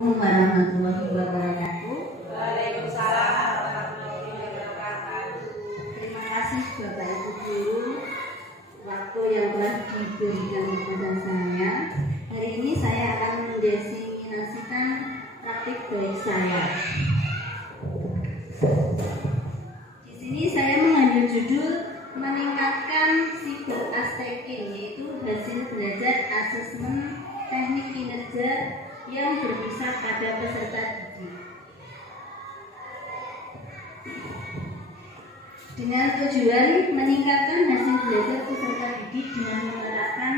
Warahmatullahi wabarakatuh. Waalaikumsalam warahmatullahi wabarakatuh. Terima kasih Bapak Ibu Guru waktu yang telah diberikan kepada saya. Hari ini saya akan mendefinisikan praktik baik saya. Di sini saya mengambil judul meningkatkan cyber astekin, yaitu hasil belajar asesmen teknik kinerja yang berpusat pada peserta didik. Dengan tujuan meningkatkan hasil belajar peserta didik dengan menerapkan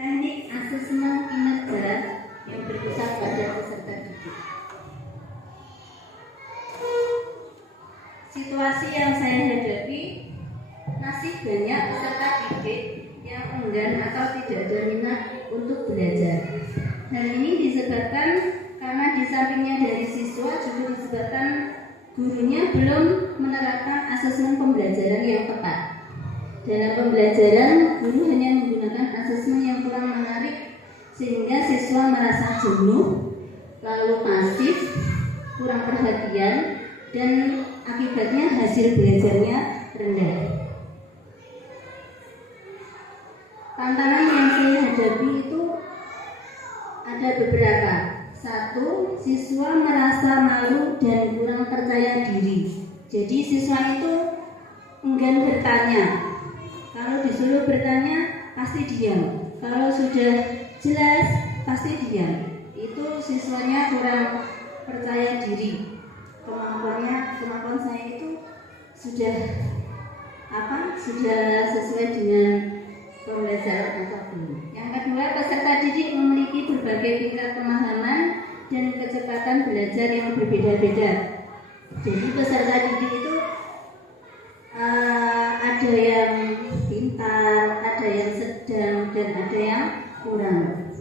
teknik asesmen kinerja yang berpusat pada peserta didik. Situasi yang saya hadapi, masih banyak peserta didik yang enggan atau tidak ada minat untuk belajar. Hal ini disebabkan karena di sampingnya dari siswa juga disebabkan gurunya belum menerapkan asesmen pembelajaran yang tepat. Dalam pembelajaran, guru hanya menggunakan asesmen yang kurang menarik sehingga siswa merasa jenuh, lalu pasif, kurang perhatian, dan akibatnya hasil belajarnya rendah. Tantangan yang saya hadapi itu ada beberapa. Satu, siswa merasa malu dan kurang percaya diri. Jadi siswa itu enggan bertanya. Kalau disuruh bertanya, pasti diam. Kalau sudah jelas, pasti diam. Itu siswanya kurang percaya diri. Kemampuan saya itu sudah sesuai dengan pembelajaran atau belum. Yang kedua, peserta didik memiliki berbagai tingkat pemahaman dan kecepatan belajar yang berbeda-beda. Jadi peserta didik itu ada yang pintar, ada yang sedang, dan ada yang kurang.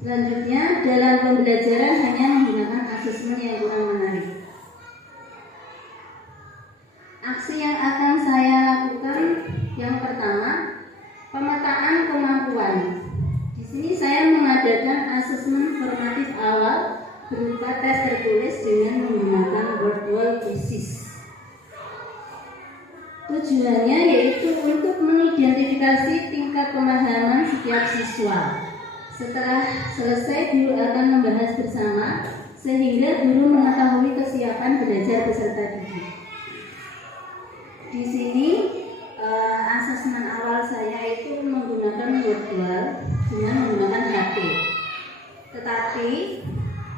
Selanjutnya, dalam pembelajaran hanya menggunakan asesmen yang kurang menarik. Aksi yang akan saya lakukan yang pertama, pemetaan kemampuan. Di sini saya mengadakan asesmen formatif awal berupa tes tertulis dengan menggunakan word quizzes. Tujuannya yaitu untuk mengidentifikasi tingkat pemahaman setiap siswa. Setelah selesai, guru akan membahas bersama sehingga guru mengetahui kesiapan belajar peserta didik. Di sini asesmen awal saya itu menggunakan virtual dengan menggunakan HP. Tetapi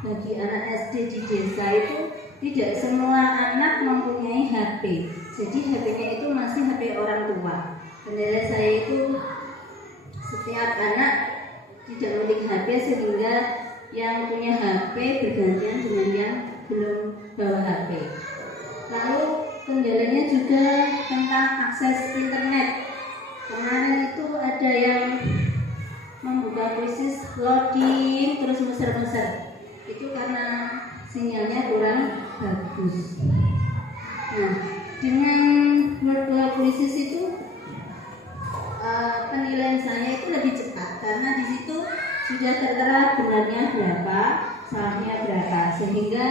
bagi anak SD di desa itu tidak semua anak mempunyai HP. Jadi HP-nya itu masih HP orang tua. Kendala saya itu setiap anak tidak memiliki HP sehingga yang punya HP bergantian dengan yang belum bawa HP. Lalu kendalanya juga tentang akses internet. Kemarin itu ada yang membuka krisis loading terus meser-meser. Itu karena sinyalnya kurang bagus. Nah, dengan virtual krisis itu penilaian saya itu lebih cepat karena di situ sudah tertera benarnya berapa, salahnya berapa, sehingga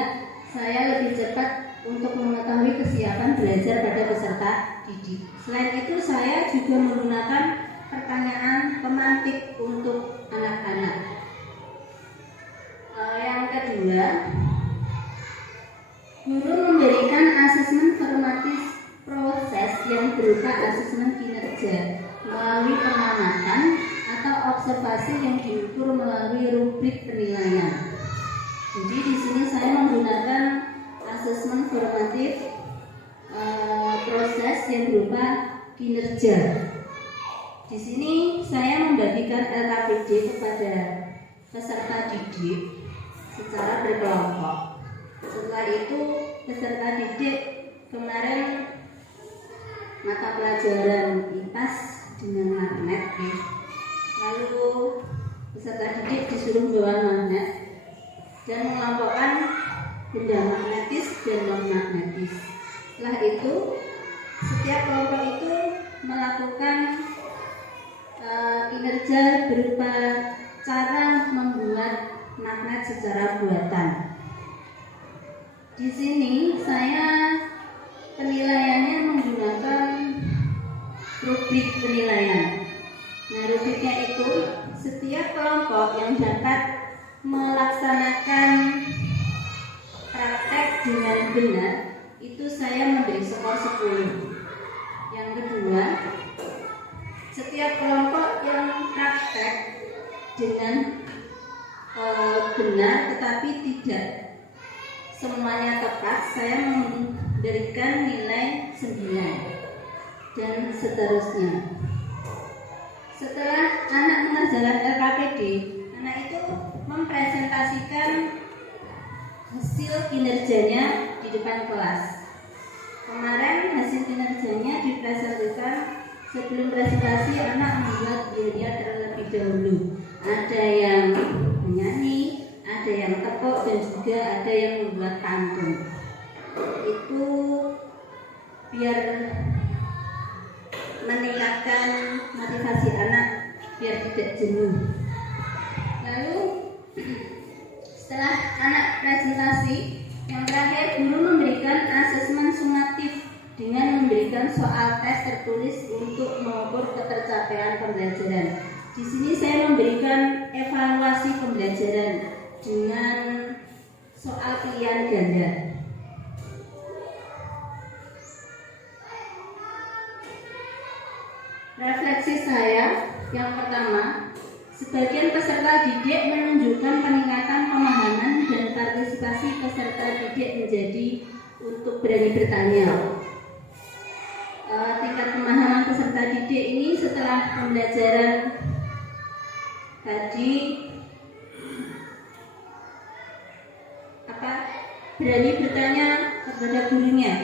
saya lebih cepat untuk mengetahui kesiapan belajar pada peserta didik. Selain itu saya juga menggunakan pertanyaan pemantik untuk anak-anak. Yang kedua, guru memberikan asesmen formatif proses yang berupa asesmen kinerja melalui pengamatan atau observasi yang diukur melalui rubrik penilaian. Jadi di sini saya menggunakan asesmen formatif proses yang berupa kinerja. Di sini saya membagikan LKPD kepada peserta didik secara berkelompok. Setelah itu peserta didik kemarin mata pelajaran IPAS dengan magnet. Lalu peserta didik disuruh bawa magnet dan mengelompokkan benda magnetis dan non magnetis. Setelah itu setiap kelompok itu melakukan kinerja berupa cara membuat magnet secara buatan. Di sini saya penilaiannya menggunakan rubrik penilaian. Nah, rubriknya itu setiap kelompok yang dapat melaksanakan praktek dengan benar itu saya memberi skor 10. Yang kedua, setiap kelompok yang praktek dengan benar tetapi tidak semuanya tepat, saya memberikan nilai 9 dan seterusnya. Setelah anak mengerjakan LKPD, anak itu mempresentasikan hasil kinerjanya di depan kelas. Kemarin hasil kinerjanya dipresentasikan. Sebelum presentasi, anak membuat dia terlebih dahulu. Ada yang menyanyi, ada yang tepuk, dan juga ada yang membuat pantun. Itu biar meningkatkan motivasi anak biar tidak jenuh. Lalu setelah anak presentasi, yang terakhir guru memberikan asesmen sumatif dengan memberikan soal tes tertulis untuk mengukur ketercapaian pembelajaran. Di sini saya memberikan evaluasi pembelajaran dengan soal pilihan ganda. Refleksi saya yang pertama, sebagian peserta didik menunjukkan peningkatan pemahaman dan partisipasi peserta didik menjadi untuk berani bertanya. Tingkat pemahaman peserta didik ini setelah pembelajaran tadi berani bertanya kepada gurunya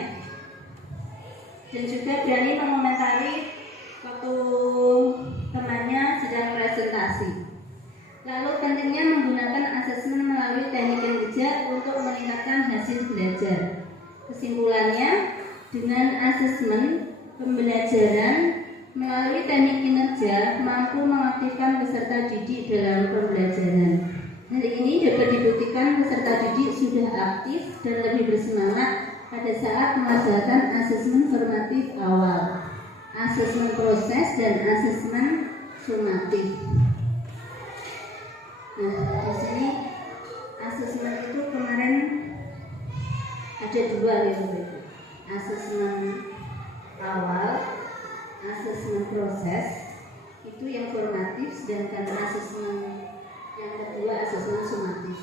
dan juga berani mengomentari waktu temannya sedang presentasi. Lalu pentingnya menggunakan asesmen melalui teknik yang bijak untuk meningkatkan hasil belajar. Kesimpulannya, dengan asesmen pembelajaran melalui teknik kinerja mampu mengaktifkan peserta didik dalam pembelajaran. Hal ini dapat dibuktikan peserta didik sudah aktif dan lebih bersemangat pada saat melaksanakan asesmen formatif awal, asesmen proses, dan asesmen sumatif. Nah, di sini asesmen itu kemarin ada 2 gitu. Asesmen awal, asesmen proses itu yang formatif, sedangkan asesmen yang kedua asesmen sumatif.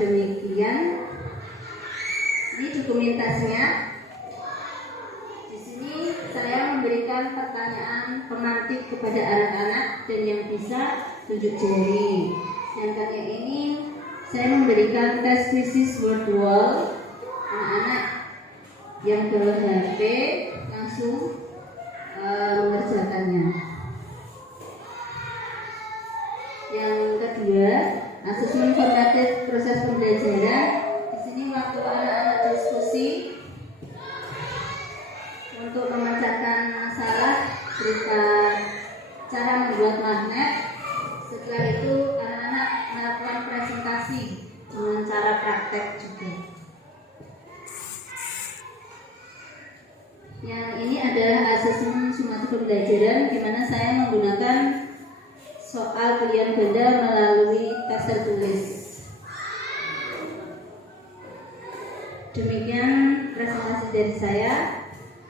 Demikian ini dokumentasinya. Di sini saya memberikan pertanyaan pemantik kepada anak-anak dan yang bisa tunjuk jari. Sedangkan yang ini saya memberikan tes krisis word wall. Anak-anak yang bawa HP langsung mengerjakannya. Yang kedua, asesmen formatif proses pembelajaran. Di sini waktu anak-anak diskusi untuk memecahkan masalah berupa cara membuat magnet. Setelah itu anak-anak melakukan presentasi dengan cara praktek juga. Yang ini adalah asesmen sumatif pembelajaran, di mana saya menggunakan soal pilihan ganda melalui tes tertulis. Demikian presentasi dari saya.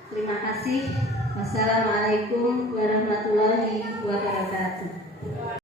Terima kasih. Wassalamualaikum warahmatullahi wabarakatuh.